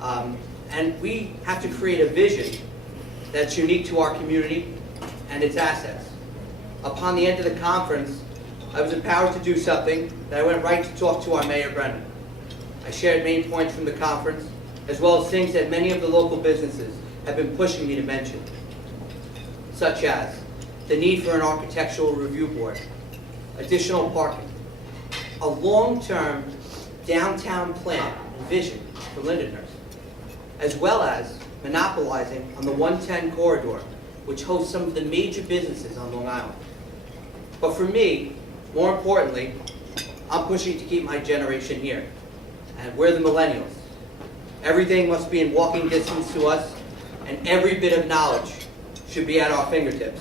And we have to create a vision that's unique to our community and its assets. Upon the end of the conference, I was empowered to do something that I went right to talk to our Mayor, Renna. I shared main points from the conference, as well as things that many of the local businesses have been pushing me to mention, such as the need for an architectural review board, additional parking, a long-term downtown plan and vision for Lindenhurst, as well as monopolizing on the 110 corridor, which hosts some of the major businesses on Long Island. But for me, more importantly, I'm pushing to keep my generation here. And we're the millennials. Everything must be in walking distance to us, and every bit of knowledge should be at our fingertips.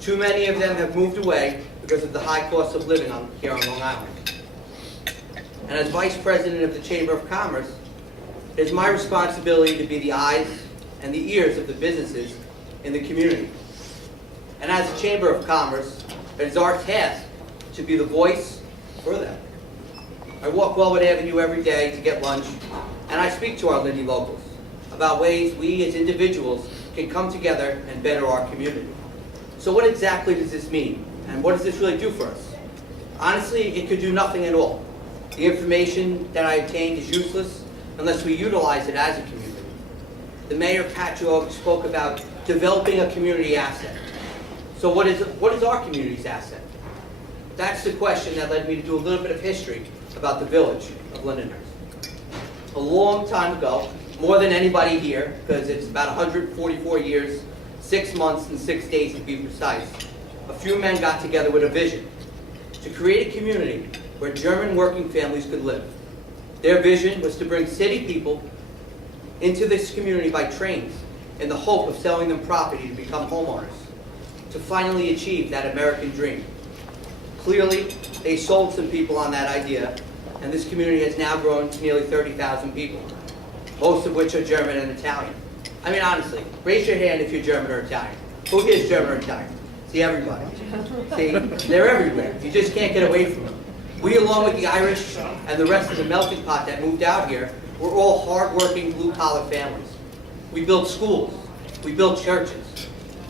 Too many of them have moved away because of the high cost of living here on Long Island. And as Vice President of the Chamber of Commerce, it is my responsibility to be the eyes and the ears of the businesses in the community. And as a Chamber of Commerce, it is our task to be the voice for them. I walk Wellwood Avenue every day to get lunch, and I speak to our Lindy locals about ways we as individuals can come together and better our community. So what exactly does this mean? And what does this really do for us? Honestly, it could do nothing at all. The information that I obtained is useless unless we utilize it as a community. The Mayor, Patrick, spoke about developing a community asset. So what is our community's asset? That's the question that led me to do a little bit of history about the village of Lindenhurst. A long time ago, more than anybody here, because it's about 144 years, 6 months and 6 days to be precise, a few men got together with a vision to create a community where German working families could live. Their vision was to bring city people into this community by trains in the hope of selling them property to become homeowners, to finally achieve that American dream. Clearly, they sold some people on that idea, and this community has now grown to nearly 30,000 people, most of which are German and Italian. I mean, honestly, raise your hand if you're German or Italian. Who here is German or Italian? See, everybody. See, they're everywhere. You just can't get away from them. We, along with the Irish and the rest of the melting pot that moved out here, we're all hard-working, blue-collar families. We built schools. We built churches.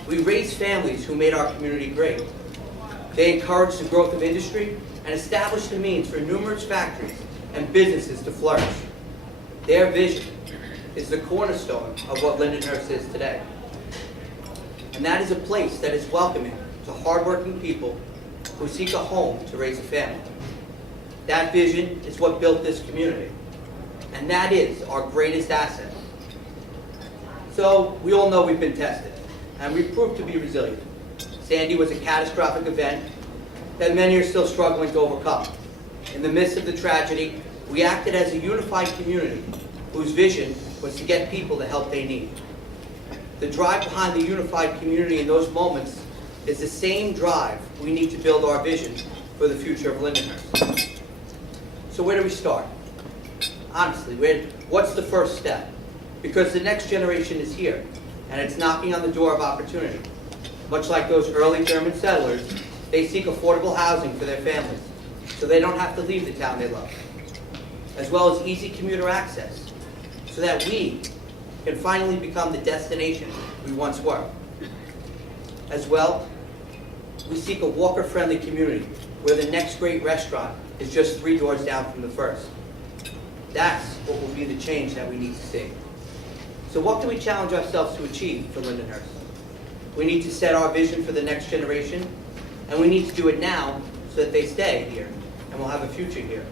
We raised families who made our community great. They encouraged the growth of industry and established the means for numerous factories and businesses to flourish. Their vision is the cornerstone of what Lindenhurst is today. And that is a place that is welcoming to hardworking people who seek a home to raise a family. That vision is what built this community. And that is our greatest asset. So we all know we've been tested, and we've proved to be resilient. Sandy was a catastrophic event that many are still struggling to overcome. In the midst of the tragedy, we acted as a unified community whose vision was to get people the help they need. The drive behind the unified community in those moments is the same drive we need to build our vision for the future of Lindenhurst. So where do we start? Honestly, what's the first step? Because the next generation is here, and it's knocking on the door of opportunity. Much like those early German settlers, they seek affordable housing for their families, so they don't have to leave the town they love, as well as easy commuter access, so that we can finally become the destination we once were. As well, we seek a walker-friendly community where the next great restaurant is just 3 doors down from the first. That's what will be the change that we need to see. So what can we challenge ourselves to achieve for Lindenhurst? We need to set our vision for the next generation, and we need to do it now so that they stay here and we'll have a future here.